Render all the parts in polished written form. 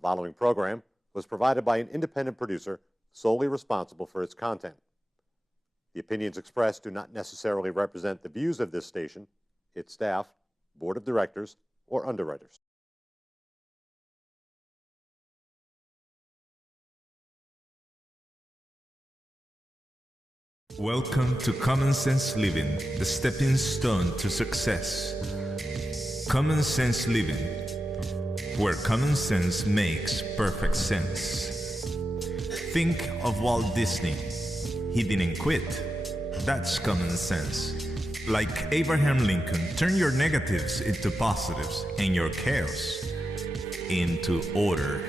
following program was provided by an independent producer solely responsible for its content. The opinions expressed do not necessarily represent the views of this station, its staff, board of directors, or underwriters. Welcome to Common Sense Living, the stepping stone to success. Common Sense Living, where common sense makes perfect sense. Think of Walt Disney. He didn't quit. That's common sense. Like Abraham Lincoln, turn your negatives into positives and your chaos into order.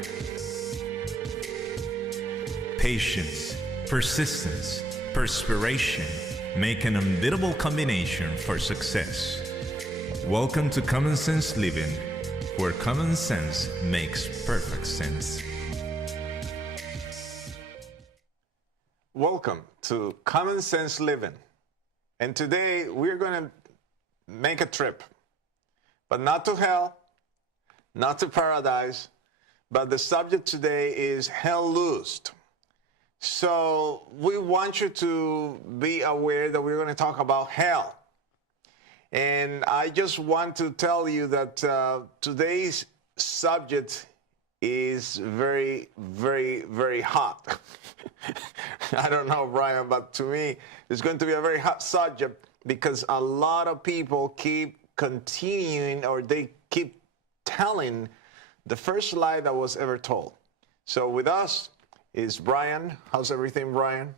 Patience, persistence, perspiration make an unbeatable combination for success. Welcome to Common Sense Living, where common sense makes perfect sense. Welcome to Common Sense Living. And today we're going to make a trip, but not to hell, not to paradise, but the subject today is hell loosed. So we want you to be aware that we're going to talk about hell. And I just want to tell you that today's subject is very, very, very hot. I don't know, Brian, but to me, it's going to be a very hot subject because a lot of people keep continuing, or they keep telling the first lie that was ever told. So with us is Brian. How's everything, Brian?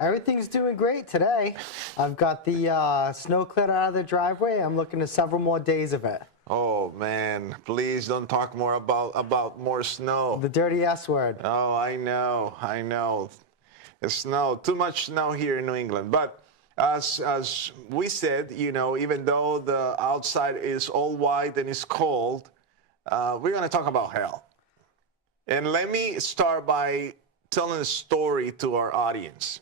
Everything's doing great today. I've got the snow cleared out of the driveway. I'm looking at several more days of it. Oh, man, please don't talk more about more snow. The dirty S word. Oh, I know. It's snow, too much snow here in New England. But as we said, you know, even though the outside is all white and it's cold, we're going to talk about hell. And let me start by telling a story to our audience.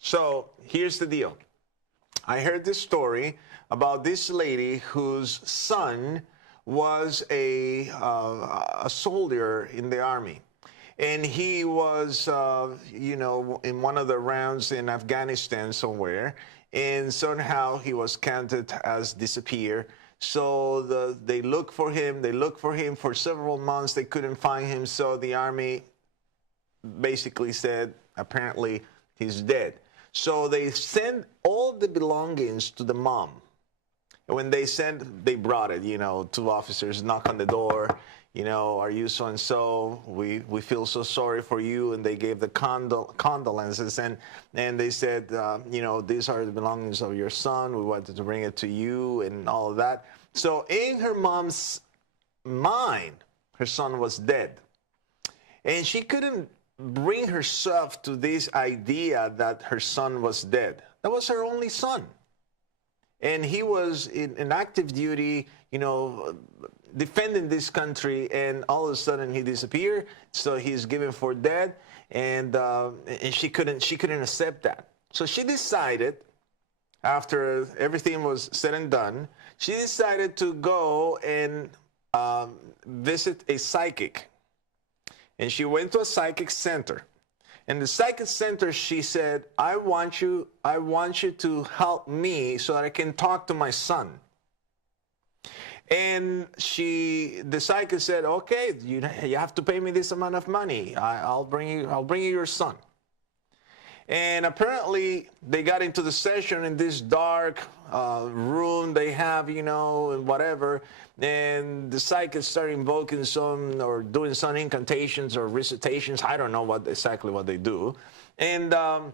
So here's the deal. I heard this story about this lady whose son was a soldier in the army. And he was, you know, in one of the rounds in Afghanistan somewhere. And somehow he was counted as disappeared. So they looked for him. They looked for him for several months. They couldn't find him. So the army basically said, apparently, he's dead. So they sent all the belongings to the mom. And when they brought it, you know, two officers knock on the door, you know, are you so-and-so? We feel so sorry for you. And they gave the condolences. And they said, you know, these are the belongings of your son. We wanted to bring it to you and all of that. So in her mom's mind, her son was dead. And she couldn't bring herself to this idea that her son was dead. That was her only son. And he was in active duty, you know, defending this country, and all of a sudden he disappeared. So he's given for dead, and she couldn't accept that. So she decided, after everything was said and done, she decided to go and visit a psychic. And she went to a psychic center. In the psychic center, she said, I want you to help me so that I can talk to my son. And the psychic said, okay, you have to pay me this amount of money. I'll bring you your son. And apparently they got into the session in this dark room they have, you know, and whatever. And the psychic started invoking or doing some incantations or recitations. I don't know exactly what they do. And all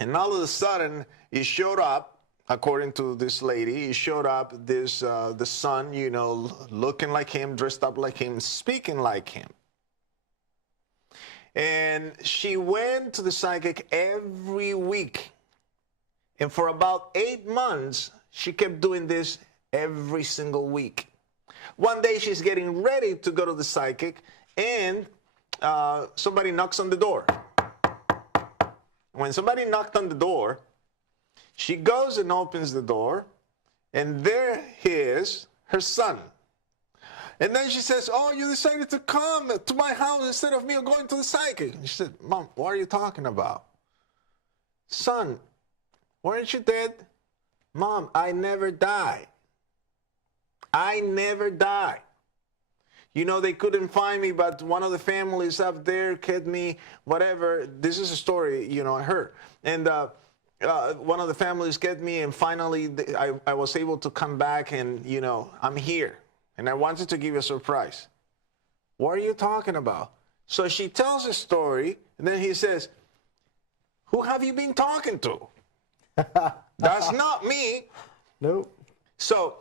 of a sudden, he showed up, according to this lady, he showed up, the son, you know, looking like him, dressed up like him, speaking like him. And she went to the psychic every week. And for about 8 months, she kept doing this every single week. One day, she's getting ready to go to the psychic, and somebody knocks on the door. When somebody knocked on the door, she goes and opens the door, and there he is, her son. And then she says, oh, you decided to come to my house instead of me going to the psychic. She said, Mom, what are you talking about? Son, weren't you dead? Mom, I never die. I never die. You know, they couldn't find me, but one of the families up there kept me, whatever. This is a story, you know, I heard. And one of the families kept me, and finally I was able to come back, and, you know, I'm here. And I wanted to give you a surprise. What are you talking about? So she tells a story, and then he says, who have you been talking to? That's not me. Nope. So,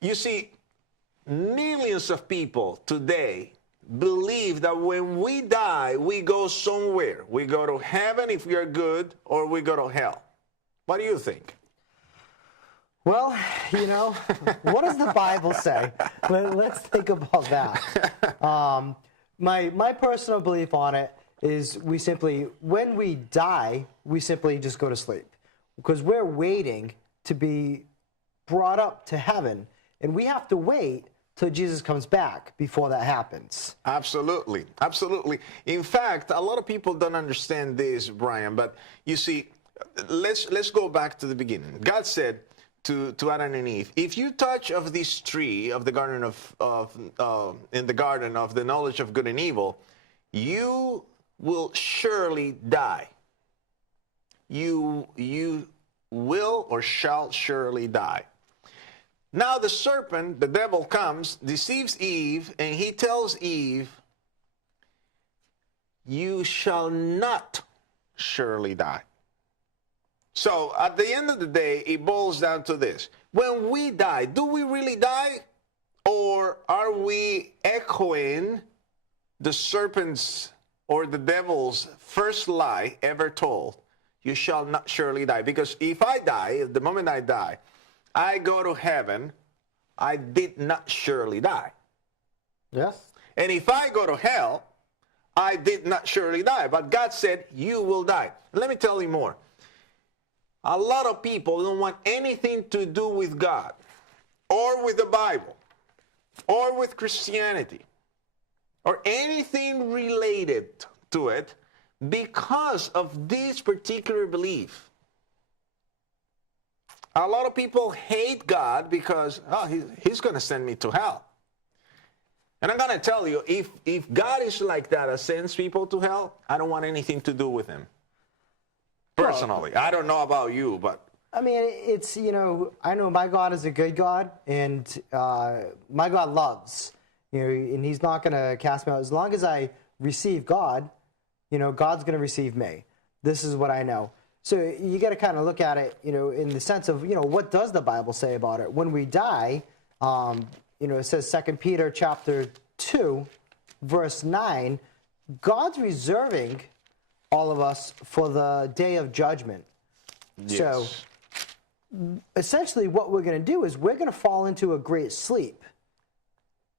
you see, millions of people today believe that when we die, we go somewhere. We go to heaven if we are good, or we go to hell. What do you think? Well, you know, what does the Bible say? Let's think about that. My personal belief on it is when we die, we simply just go to sleep. Because we're waiting to be brought up to heaven. And we have to wait till Jesus comes back before that happens. Absolutely. Absolutely. In fact, a lot of people don't understand this, Brian. But you see, let's go back to the beginning. God said to Adam and Eve, if you touch of this tree of the garden in the garden of the knowledge of good and evil, you will surely die. You will or shall surely die. Now the serpent, the devil, comes, deceives Eve, and he tells Eve, you shall not surely die. So at the end of the day, it boils down to this. When we die, do we really die? Or are we echoing the serpent's or the devil's first lie ever told? You shall not surely die. Because if I die, the moment I die, I go to heaven, I did not surely die. Yes. And if I go to hell, I did not surely die. But God said, you will die. Let me tell you more. A lot of people don't want anything to do with God, or with the Bible, or with Christianity, or anything related to it, because of this particular belief. A lot of people hate God because, he's going to send me to hell. And I'm going to tell you, if God is like that, sends people to hell, I don't want anything to do with him. Personally. I don't know about you, but... I mean, it's, you know, I know my God is a good God, and my God loves, you know, and he's not going to cast me out. As long as I receive God, you know, God's going to receive me. This is what I know. So you got to kind of look at it, you know, in the sense of, you know, what does the Bible say about it? When we die, you know, it says 2 Peter chapter 2, verse 9, God's reserving all of us for the day of judgment. Yes. So essentially what we're going to do is we're going to fall into a great sleep.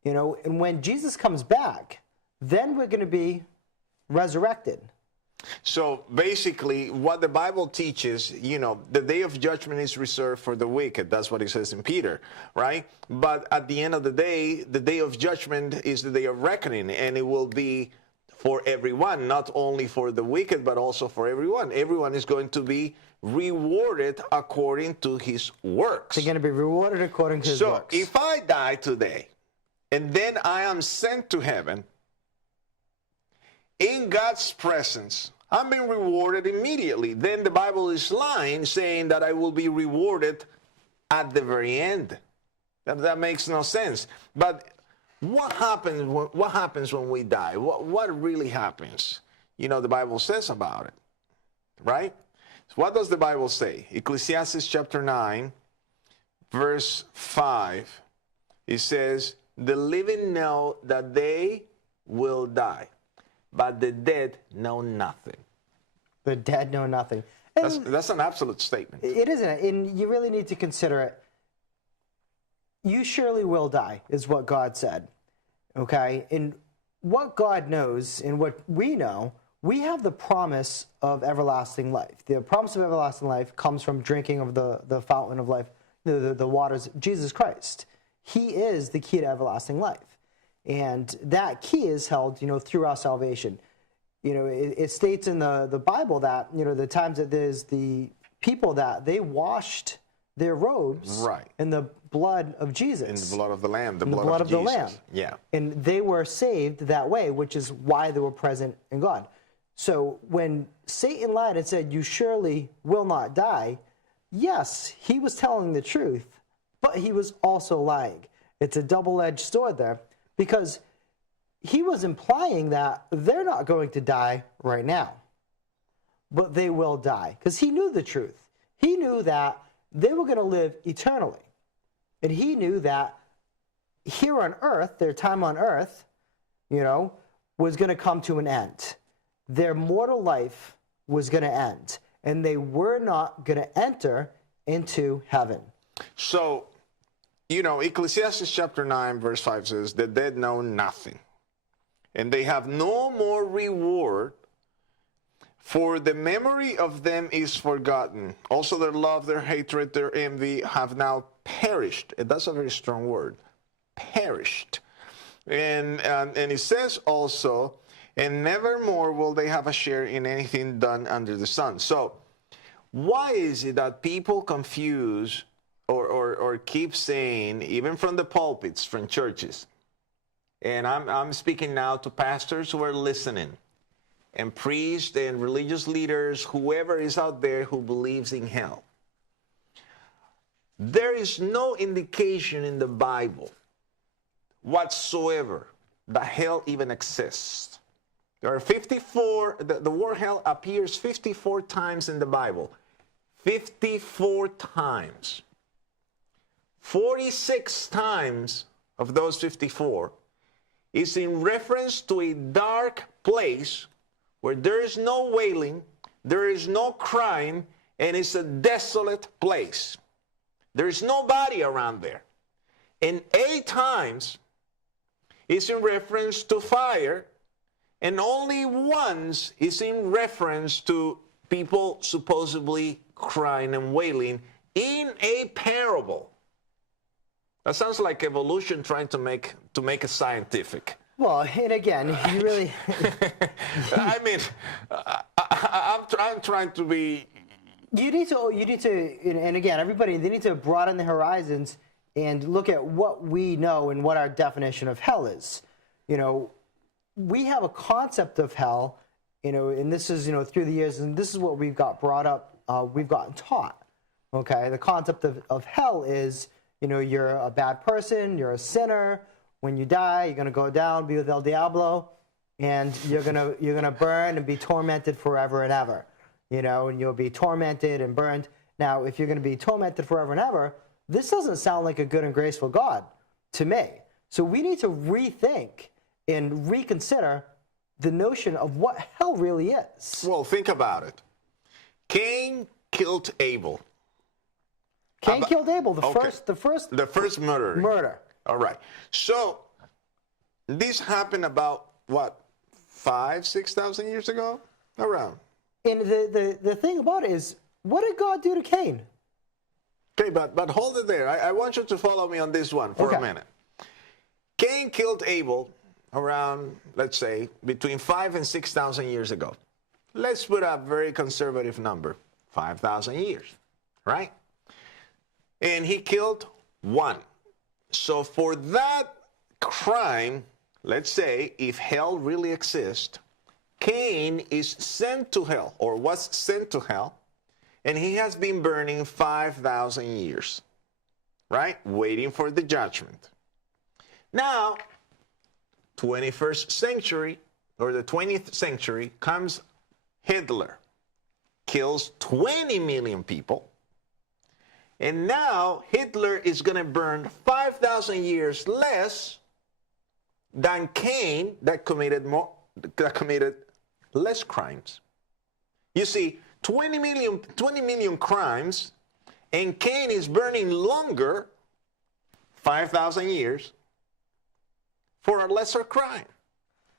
You know, and when Jesus comes back, then we're going to be resurrected. So basically, what the Bible teaches, you know, the day of judgment is reserved for the wicked. That's what it says in Peter, right? But at the end of the day of judgment is the day of reckoning, and it will be for everyone, not only for the wicked, but also for everyone. Everyone is going to be rewarded according to his works. They're going to be rewarded according to his works. So if I die today, and then I am sent to heaven, in God's presence, I'm being rewarded immediately. Then the Bible is lying, saying that I will be rewarded at the very end. That makes no sense. But what happens when we die? What really happens? You know, the Bible says about it, right? So what does the Bible say? Ecclesiastes chapter 9, verse 5. It says, the living know that they will die, but the dead know nothing. The dead know nothing. That's an absolute statement. It isn't. And you really need to consider it. You surely will die, is what God said. Okay? And what God knows and what we know, we have the promise of everlasting life. The promise of everlasting life comes from drinking of the fountain of life, the waters, Jesus Christ. He is the key to everlasting life. And that key is held, through our salvation. It states in the Bible that, the times that there's the people that they washed their robes in the blood of Jesus. In the blood of the Lamb, the blood blood of Jesus. the Lamb. Yeah. And they were saved that way, which is why they were present in God. So when Satan lied and said, you surely will not die, yes, he was telling the truth, but he was also lying. It's a double-edged sword there, because he was implying that they're not going to die right now, but they will die, because he knew the truth. He knew that they were going to live eternally. And he knew that here on earth, their time on earth, was going to come to an end. Their mortal life was going to end, and they were not going to enter into heaven. So, Ecclesiastes chapter 9, verse 5 says, the dead know nothing, and they have no more reward, for the memory of them is forgotten. Also their love, their hatred, their envy have now perished. And that's a very strong word, perished. And it says also, and never more will they have a share in anything done under the sun. So why is it that people confuse or keep saying, even from the pulpits, from churches, and I'm speaking now to pastors who are listening, and priests and religious leaders, whoever is out there who believes in hell. There is no indication in the Bible whatsoever that hell even exists. There are 54, the word hell appears 54 times in the Bible. 54 times. 46 times of those 54 is in reference to a dark place where there is no wailing, there is no crying, and it's a desolate place. There is nobody around there. And 8 times is in reference to fire, and only once is in reference to people supposedly crying and wailing in a parable. That sounds like evolution trying to make it scientific. Well, and again, you really... I mean, I'm trying to be... You need to, and again, everybody, they need to broaden the horizons and look at what we know and what our definition of hell is. We have a concept of hell, and this is, through the years, and this is what we've got brought up, we've gotten taught, okay? The concept of hell is, you're a bad person, you're a sinner. When you die, you're going to go down, be with El Diablo, and you're gonna burn and be tormented forever and ever. And you'll be tormented and burned. Now, if you're going to be tormented forever and ever, this doesn't sound like a good and graceful God to me. So we need to rethink and reconsider the notion of what hell really is. Well, think about it. Cain killed Abel. Cain killed Abel, the first murder. Murder. All right. So this happened about what, 5,000-6,000 years ago? Around. And the thing about it is, what did God do to Cain? Okay, but hold it there. I want you to follow me on this one for a minute. Cain killed Abel around, let's say, between 5,000 and 6,000 years ago. Let's put a very conservative number, 5,000 years, right? And he killed one. So for that crime, let's say, if hell really exists, Cain is sent to hell, or was sent to hell, and he has been burning 5,000 years, right? Waiting for the judgment. Now, 21st century, or the 20th century, comes Hitler, kills 20 million people, and now Hitler is going to burn 5,000 years less than Cain that committed less crimes. You see, 20 million crimes, and Cain is burning longer, 5,000 years, for a lesser crime.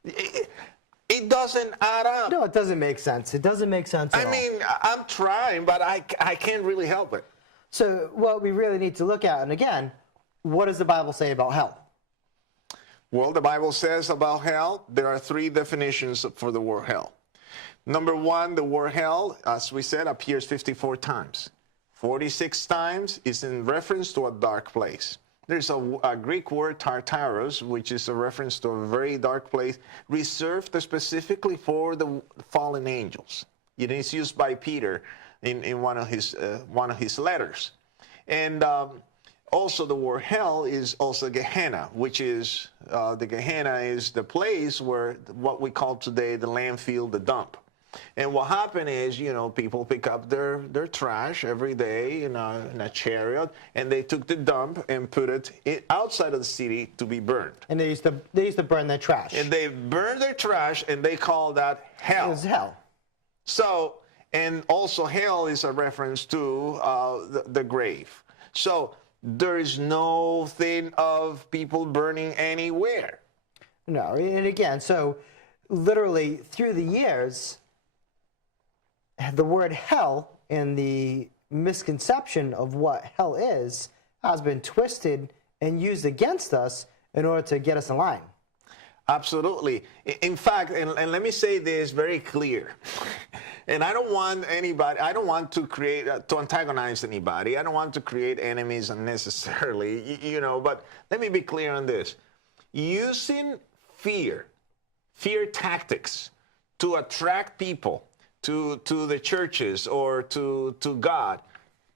It doesn't add up. No, it doesn't make sense. It doesn't make sense at all. I mean, I'm trying, but I can't really help it. So what we really need to look at, and again, what does the Bible say about hell? Well, the Bible says about hell, there are three definitions for the word hell. Number one, the word hell, as we said, appears 54 times. 46 times is in reference to a dark place. There's a Greek word, Tartaros, which is a reference to a very dark place, reserved specifically for the fallen angels. It is used by Peter in one of his letters. And also the word hell is also Gehenna, which is, the Gehenna is the place where what we call today the landfill, the dump. And what happened is, you know, people pick up their trash every day in a chariot, and they took the dump and put it outside of the city to be burned. And they used to burn their trash. And they burned their trash, and they call that hell. It was hell. So, and also hell is a reference to the grave. So there is no thing of people burning anywhere. No, and again, so literally through the years, the word hell and the misconception of what hell is has been twisted and used against us in order to get us in line. Absolutely. In fact, and let me say this very clear, and I don't want anybody, I don't want to create, to antagonize anybody. I don't want to create enemies unnecessarily, you know, but let me be clear on this. Using fear tactics to attract people to the churches or to God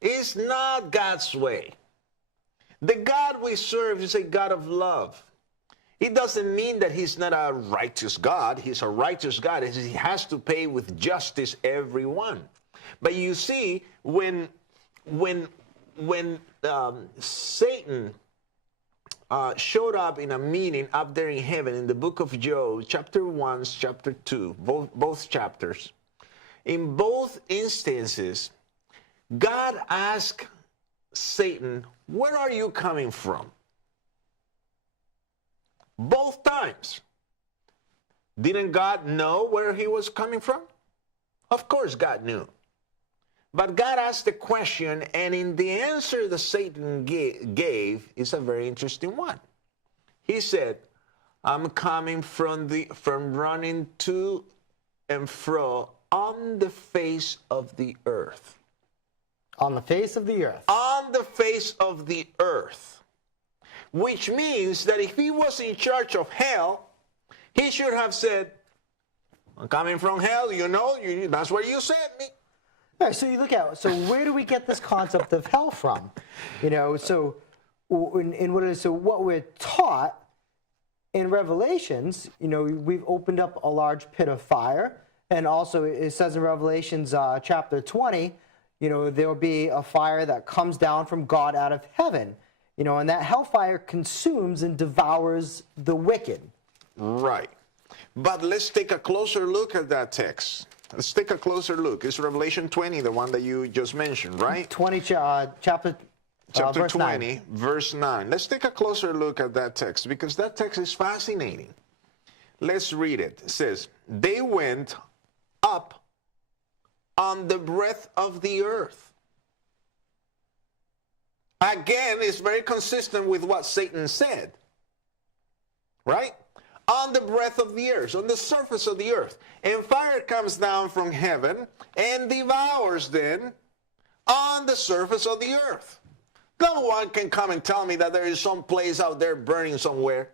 is not God's way. The God we serve is a God of love. It doesn't mean that he's not a righteous God. He's a righteous God. He has to pay with justice everyone. But you see, when Satan showed up in a meeting up there in heaven in the book of Job, chapter 1, chapter 2, both chapters, in both instances, God asked Satan, where are you coming from? Both times. Didn't God know where he was coming from? Of course God knew. But God asked the question, and in the answer that Satan gave is a very interesting one. He said, I'm coming from running to and fro on the face of the earth. On the face of the earth. On the face of the earth. Which means that if he was in charge of hell, he should have said, I'm coming from hell, you know, that's where you sent me. All right, so you look at, so where do we get this concept of hell from? You know, so what we're taught in Revelations, you know, we've opened up a large pit of fire. And also it says in Revelations chapter 20, you know, there will be a fire that comes down from God out of heaven. You know, and that hellfire consumes and devours the wicked. Right. But let's take a closer look at that text. Let's take a closer look. It's Revelation 20, the one that you just mentioned, right? 20, chapter verse 20, 9. verse 9. Let's take a closer look at that text because that text is fascinating. Let's read it. It says, they went up on the breadth of the earth. Again, it's very consistent with what Satan said. Right? On the breadth of the earth, on the surface of the earth. And fire comes down from heaven and devours them on the surface of the earth. No one can come and tell me that there is some place out there burning somewhere.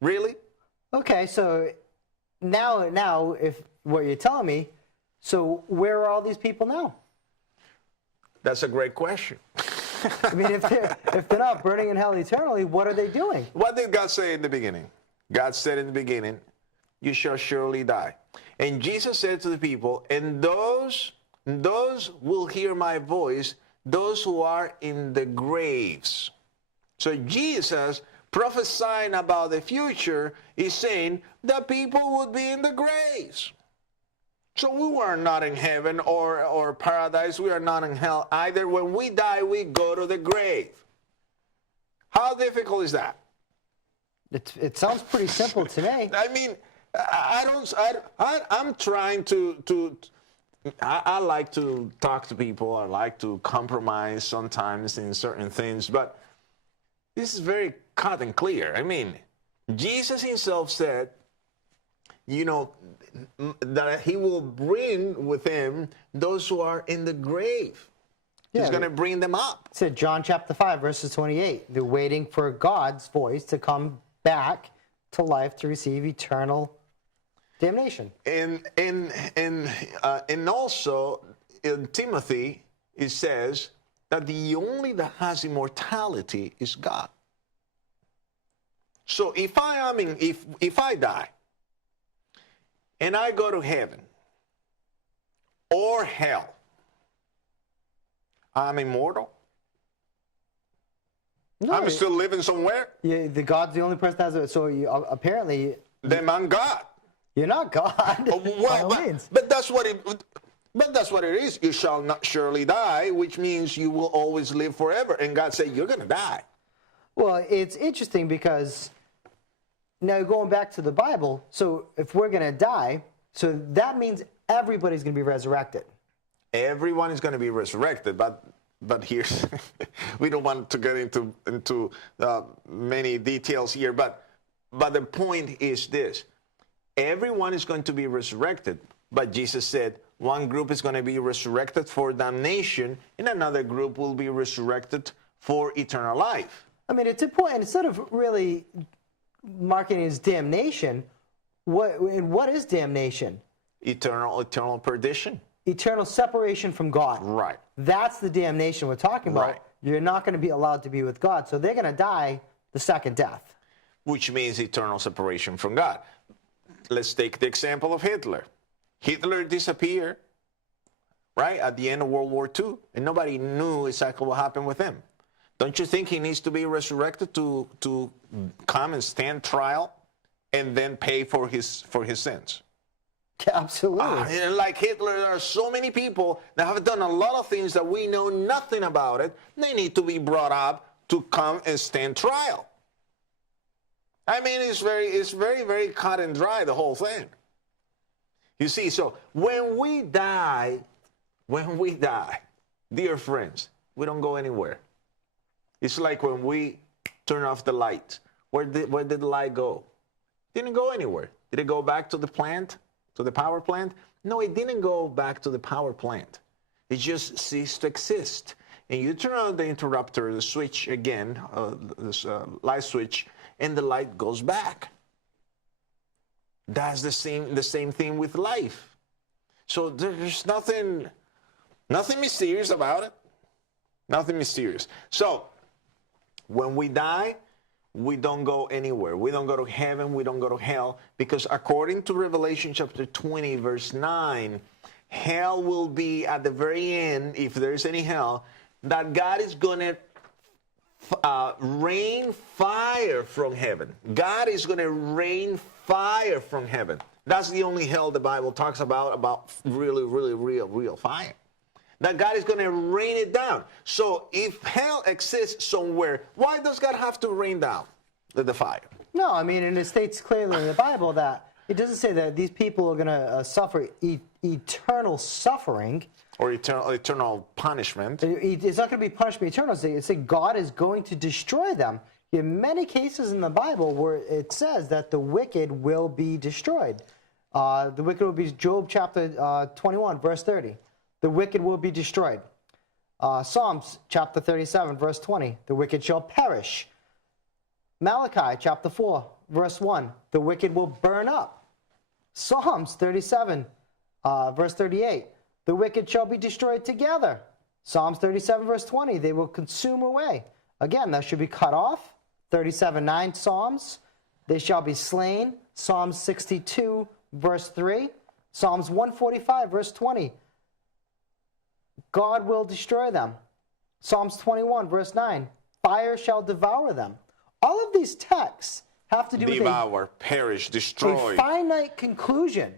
Really? Okay, so now if what you're telling me, so where are all these people now? That's a great question. I mean, if they're not burning in hell eternally, what are they doing? What did God say in the beginning? God said in the beginning, you shall surely die. And Jesus said to the people, and those will hear my voice, those who are in the graves. So Jesus, prophesying about the future, is saying that people would be in the graves. So we are not in heaven or paradise. We are not in hell either. When we die, we go to the grave. How difficult is that? It sounds pretty simple to me. I mean, I'm trying to I like to talk to people. I like to compromise sometimes in certain things. But This is very cut and clear. I mean, Jesus himself said, that he will bring with him those who are in the grave. He's going to bring them up. It said John chapter 5, verses 28. They're waiting for God's voice to come back to life to receive eternal damnation. And also in Timothy, it says that the only that has immortality is God. So if I die and I go to heaven or hell, I'm immortal? No, I'm still living somewhere? Yeah, God's the only person that has it. So apparently, Then I'm God. you're not God. by all means. But that's what it is. You shall not surely die, which means you will always live forever. And God said, you're going to die. Well, it's interesting because now going back to the Bible, so if we're going to die, so that means everybody's going to be resurrected. Everyone is going to be resurrected, but here's we don't want to get into many details here, but the point is this: everyone is going to be resurrected, but Jesus said one group is going to be resurrected for damnation, and another group will be resurrected for eternal life. I mean, it's important. Instead of really marketing it as damnation, what is damnation? Eternal perdition. Eternal separation from God. Right. That's the damnation we're talking about. Right. You're not going to be allowed to be with God. So they're going to die the second death. Which means eternal separation from God. Let's take the example of Hitler. Hitler disappeared, right, at the end of World War II, and nobody knew exactly what happened with him. Don't you think he needs to be resurrected to come and stand trial and then pay for his sins? Absolutely. Like Hitler, there are so many people that have done a lot of things that we know nothing about it. They need to be brought up to come and stand trial. I mean, it's very, very cut and dry, the whole thing. You see, so when we die, dear friends, we don't go anywhere. It's like when we turn off the light. Where did the light go? Didn't go anywhere. Did it go back to the plant? To the power plant? No, it didn't go back to the power plant. It just ceased to exist. And you turn on the interrupter, the switch again, this light switch, and the light goes back. That's the same thing with life. So there's nothing mysterious about it. Nothing mysterious. So when we die, we don't go anywhere. We don't go to heaven. We don't go to hell. Because according to Revelation chapter 20, verse 9, hell will be at the very end, if there's any hell, that God is going to rain fire from heaven. God is going to rain fire from heaven. That's the only hell the Bible talks about really, really, real fire. That God is going to rain it down. So if hell exists somewhere, why does God have to rain down the fire? No, I mean, and it states clearly in the Bible that it doesn't say that these people are going to suffer eternal suffering. Or eternal punishment. It's not going to be punishment eternal. It's that God is going to destroy them. In many cases in the Bible where it says that the wicked will be destroyed. The wicked will be, Job chapter 21, verse 30. The wicked will be destroyed. Psalms chapter 37, verse 20. The wicked shall perish. Malachi chapter 4, verse 1. The wicked will burn up. Psalms 37, verse 38. The wicked shall be destroyed together. Psalms 37, verse 20. They will consume away. Again, that should be cut off. 37:9 Psalms. They shall be slain. Psalms 62, verse 3. Psalms 145, verse 20. God will destroy them. Psalms 21, verse 9. Fire shall devour them. All of these texts have to do with devour, perish, destroy. A finite conclusion.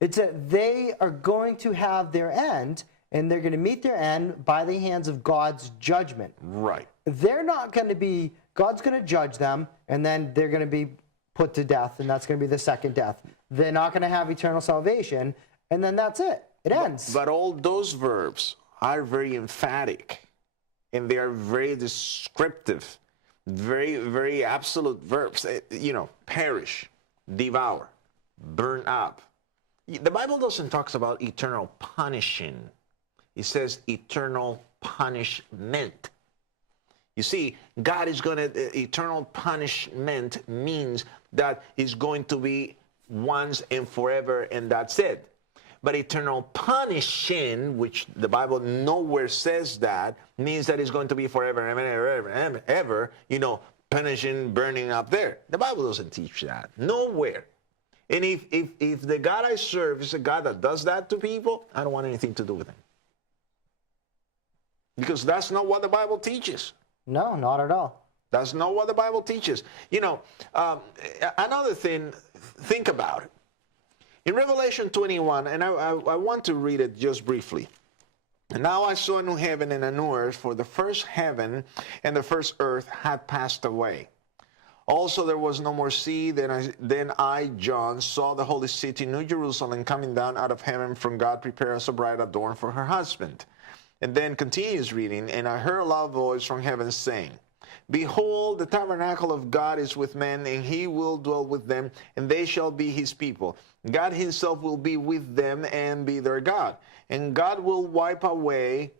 It's that they are going to have their end, and they're going to meet their end by the hands of God's judgment. Right. They're not going to be, God's going to judge them, and then they're going to be put to death, and that's going to be the second death. They're not going to have eternal salvation, and then that's it. It ends. But all those verbs are very emphatic, and they are very descriptive. Very, very absolute verbs. You know, perish, devour, burn up. The Bible doesn't talk about eternal punishing. It says eternal punishment. You see, God is going to, eternal punishment means that it's going to be once and forever, and that's it. But eternal punishing, which the Bible nowhere says that, means that it's going to be forever and ever, you know, punishing, burning up there. The Bible doesn't teach that. Nowhere. And if the God I serve is a God that does that to people, I don't want anything to do with him. Because that's not what the Bible teaches. No, not at all. That's not what the Bible teaches. You know, another thing, think about it. In Revelation 21, and I want to read it just briefly. And now I saw a new heaven and a new earth, for the first heaven and the first earth had passed away. Also there was no more sea. Then I, John, saw the holy city, New Jerusalem, coming down out of heaven from God, prepared as a bride adorned for her husband. And then continues reading, and I heard a loud voice from heaven saying, Behold, the tabernacle of God is with men, and he will dwell with them, and they shall be his people. God himself will be with them and be their God. And God will wipe away,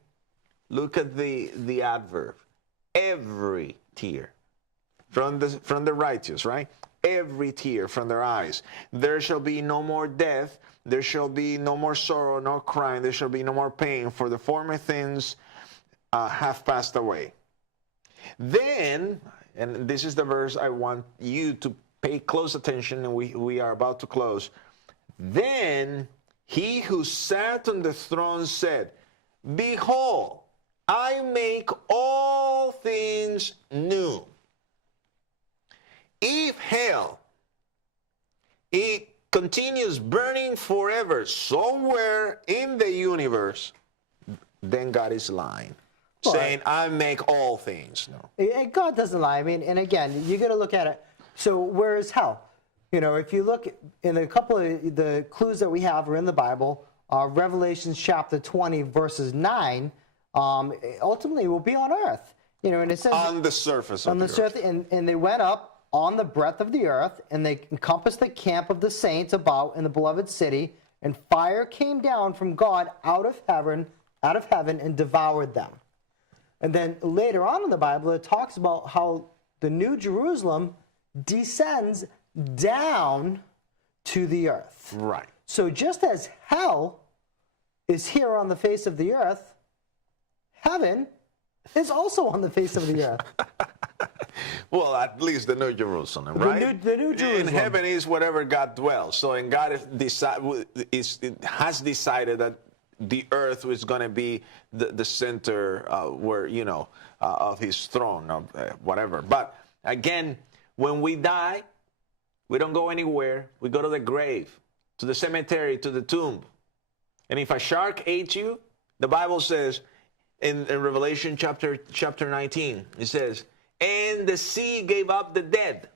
look at the adverb, every tear from the righteous, right? Every tear from their eyes. There shall be no more death. There shall be no more sorrow, nor crying. There shall be no more pain, for the former things have passed away. Then, and this is the verse I want you to pay close attention, and we are about to close. Then he who sat on the throne said, Behold, I make all things new. If hell, it continues burning forever somewhere in the universe, then God is lying. Well, saying, I make all things. No. God doesn't lie. I mean, and again, you got to look at it. So where is hell? You know, if you look in a couple of the clues that we have are in the Bible, Revelation chapter 20, verses 9, ultimately will be on earth. You know, and it says on the surface of the earth. And they went up on the breadth of the earth, and they encompassed the camp of the saints about in the beloved city, and fire came down from God out of heaven and devoured them. And then later on in the Bible, it talks about how the New Jerusalem descends down to the earth. Right. So just as hell is here on the face of the earth, heaven is also on the face of the earth. Well, at least the New Jerusalem, right? The New Jerusalem. In heaven is wherever God dwells. So, and God has decided that the earth is going to be the center where, you know, of his throne, of whatever. But again, when we die, we don't go anywhere. We go to the grave, to the cemetery, to the tomb. And if a shark ate you, the Bible says in Revelation chapter 19, it says, and the sea gave up the dead.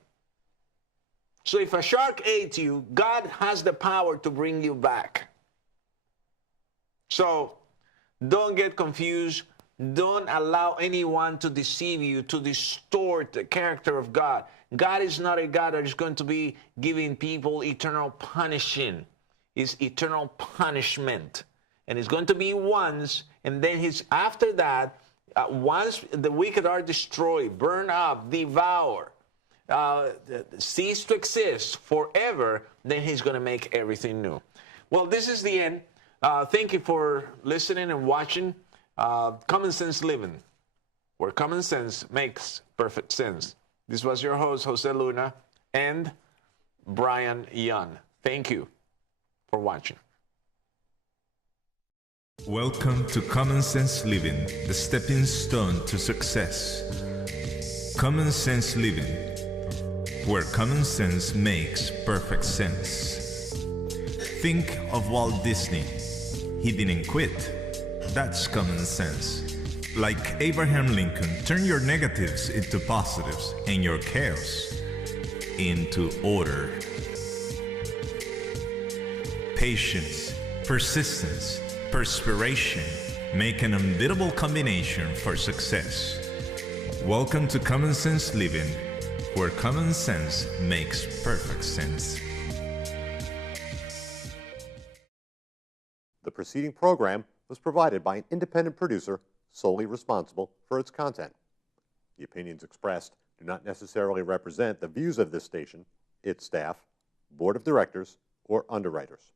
So if a shark ate you, God has the power to bring you back. So don't get confused. Don't allow anyone to deceive you, to distort the character of God. God is not a God that is going to be giving people eternal punishing. It's eternal punishment. And it's going to be once, and then after that, once the wicked are destroyed, burned up, devoured, cease to exist forever, then he's going to make everything new. Well, this is the end. Thank you for listening and watching Common Sense Living, where common sense makes perfect sense. This was your host, Jose Luna, and Brian Young. Thank you for watching. Welcome to Common Sense Living, the stepping stone to success. Common Sense Living, where common sense makes perfect sense. Think of Walt Disney. He didn't quit. That's common sense. Like Abraham Lincoln, turn your negatives into positives and your chaos into order. Patience, persistence, perspiration make an unbeatable combination for success. Welcome to Common Sense Living, where common sense makes perfect sense. The preceding program was provided by an independent producer solely responsible for its content. The opinions expressed do not necessarily represent the views of this station, its staff, board of directors, or underwriters.